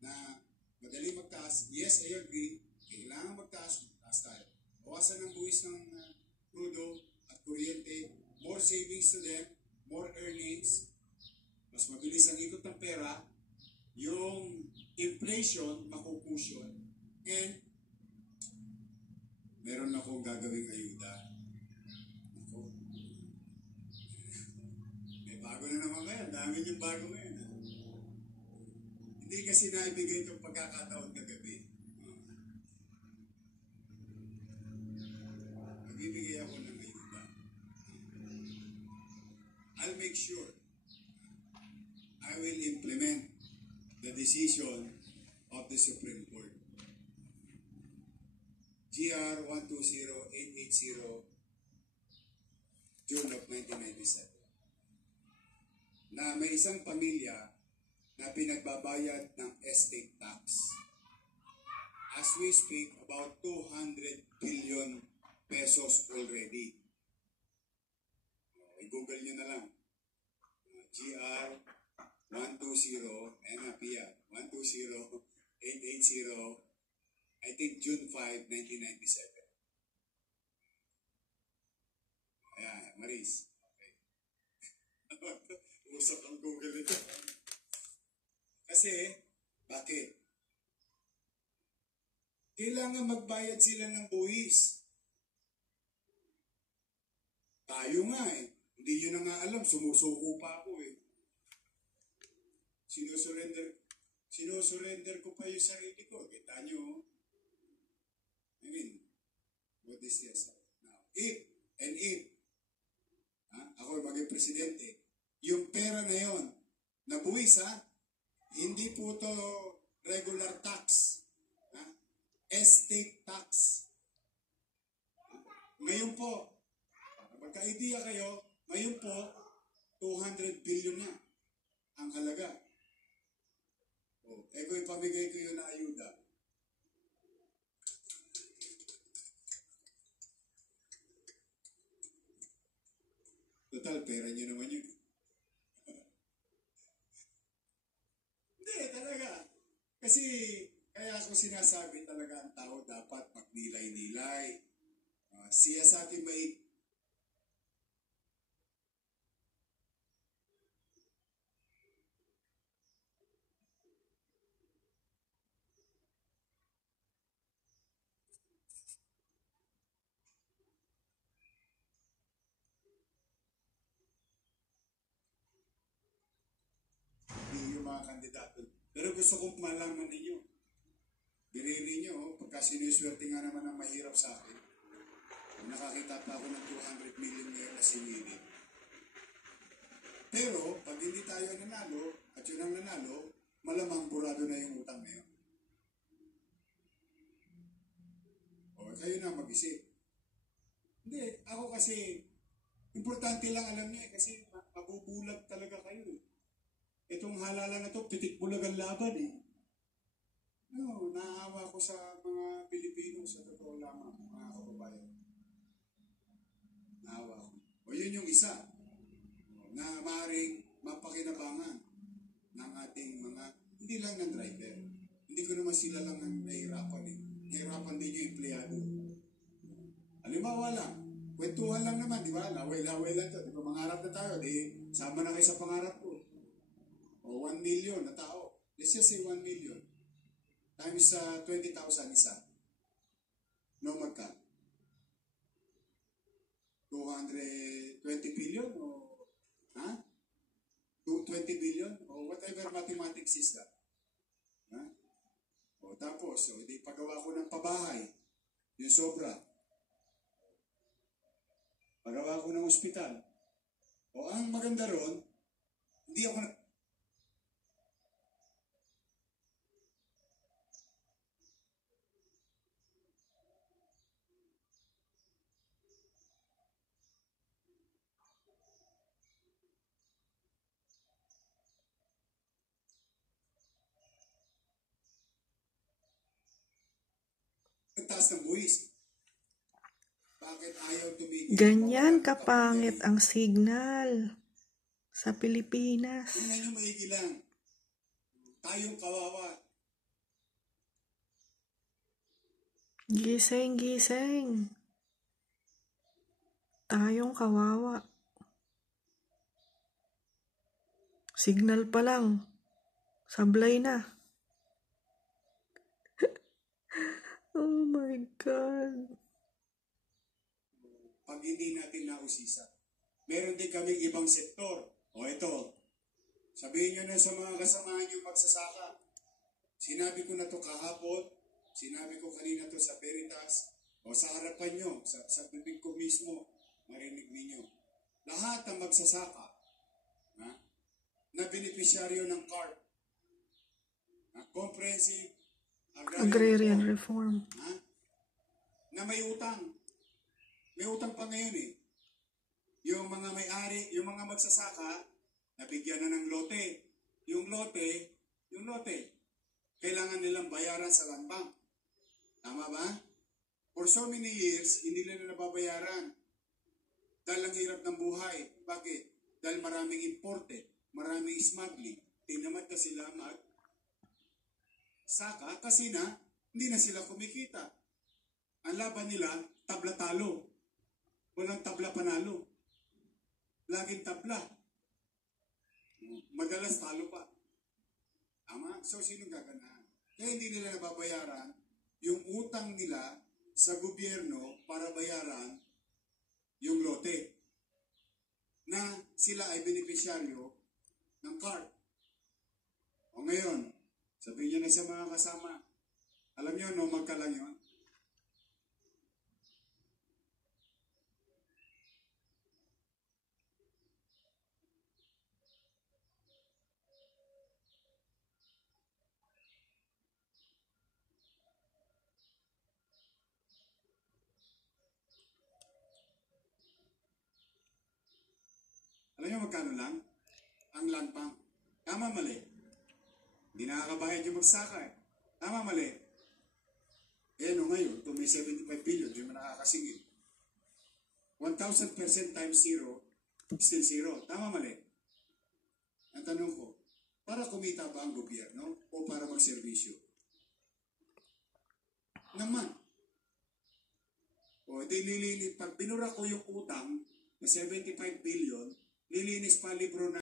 na madali magtaas. Yes, I agree. Kailangan magtaas tayo. Bawasan ng buwis ng crudo at kuryente. More savings to them, more earnings. Mas mabilis ang ikot ng pera. Yung inflation, makukusyon. And meron akong gagawing ayuda. May bago na naman ngayon. Dami yung bago ngayon. Hindi kasi naibigay itong pagkakataon kagabi. Magbibigay ako ng ayuda. I'll make sure I will implement the decision of the Supreme Court. GR 120880, June of 1997. Na may isang pamilya na pinagbabayad ng estate tax. As we speak, about 200 billion pesos already. I-google nyo na lang. GR 120, NAPIA, 120880, I think June 5, 1997. Ayan, Maris. Okay. Usap ang Google ito. Kasi, bakit? Kailangan magbayad sila ng buwis. Tayo nga eh. Hindi nyo na nga alam, sumusuko pa ako eh. Sinusurrender ko pa yung sarili ko. Kita nyo. I mean, what is this? Now, if ako maging presidente, yung pera na yon, nabuwis hindi po to regular tax. Estate tax. Ngayon po, magka-idea kayo, ngayon po, 200 billion na ang halaga. Kung ipamigay ko yun na ayuda. Total, pera nyo naman yun. Hindi, talaga. Kasi, kaya ako sinasabi talaga ang tao dapat magnilay-nilay. Siya sa ating may yung mga kandidato. Pero gusto kong malaman ninyo. Biriri nyo, pagka sinuswerte nga naman ang mahirap sa akin, nakakita pa ako ng 200 million ngayon na sinili. Pero, pag hindi tayo nanalo, at yun ang nanalo, malamang burado na yung utang ngayon. Kayo na mag-isip. Hindi, ako kasi, importante lang alam niya kasi mabubulag talaga kayo. Itong halalan na to, pitik bulag ang laban eh. No, naawa ko sa mga Pilipino sa totoo lamang, mga kababayan. Naawa ko. O yun yung isa na maaaring mapakinabangan ng ating mga, hindi lang ng driver. Hindi ko naman sila lang ang nahihirapan eh. Nahihirapan din yung empleyado. Halimbawa lang, kwentuhan lang naman, di ba? Laway-laway lang ito. Di ba mangarap na tayo? Di, sama na kayo sa pangarap ko. O 1 million na tao. Let's just say 1 million. Times 20,000 isa. No, magka? 220 billion o 220 billion o whatever mathematics is that. O tapos, hindi pagawa ko ng pabahay. Yung sobra. Pagawa ko ng ospital. O ang maganda ron, hindi ako taas ng buwis. Bakit ayaw tumigil? Ganyan kapangit ang signal sa Pilipinas. Tingnan nyo maigi lang. Tayong kawawa. Gising, gising. Tayong kawawa. Signal pa lang. Sablay na. Oh my God. Pag hindi natin nausisa. Meron din kaming ibang sektor. O ito, sabihin nyo na sa mga kasamahan nyo magsasaka. Sinabi ko na to kahapon, sinabi ko kanina to sa Veritas, o sa harapan nyo, sa bibig ko mismo, marinig ninyo. Lahat ang magsasaka, ha, na benepisyaryo ng CARP, Comprehensive Agrarian Reform. ha, na may utang. May utang pa ngayon eh. Yung mga may-ari, yung mga magsasaka, nabigyan na ng lote. Yung lote, kailangan nilang bayaran sa land bank. Tama ba? For so many years, hindi nila nababayaran. Dahil ang hirap ng buhay. Bakit? Dahil maraming importe, maraming smuggling. Tinamad na sila saka kasi hindi na sila kumikita. Ang laban nila, tabla talo. Walang tabla panalo. Laging tabla. Madalas talo pa. Tama? So, sino gaganahan? Kaya hindi nila nababayaran yung utang nila sa gobyerno para bayaran yung lote na sila ay benepisyaryo ng CARP. O ngayon, sabihin nyo na sa mga kasama, alam nyo, no, magkalang yun. Alam nyo magkano lang? Ang land bank. Tama, mali. Hindi nakakabayad yung magsaka eh. Tama, mali. Eh no ngayon, kung may 75 billion, di mo nakakasingil. 1,000% times zero, still zero. Tama, mali. Ang tanong ko, para kumita ba ang gobyerno o para magserbisyo? Naman. O, di pag binura ko yung utang na 75 billion, nilinis pa libro na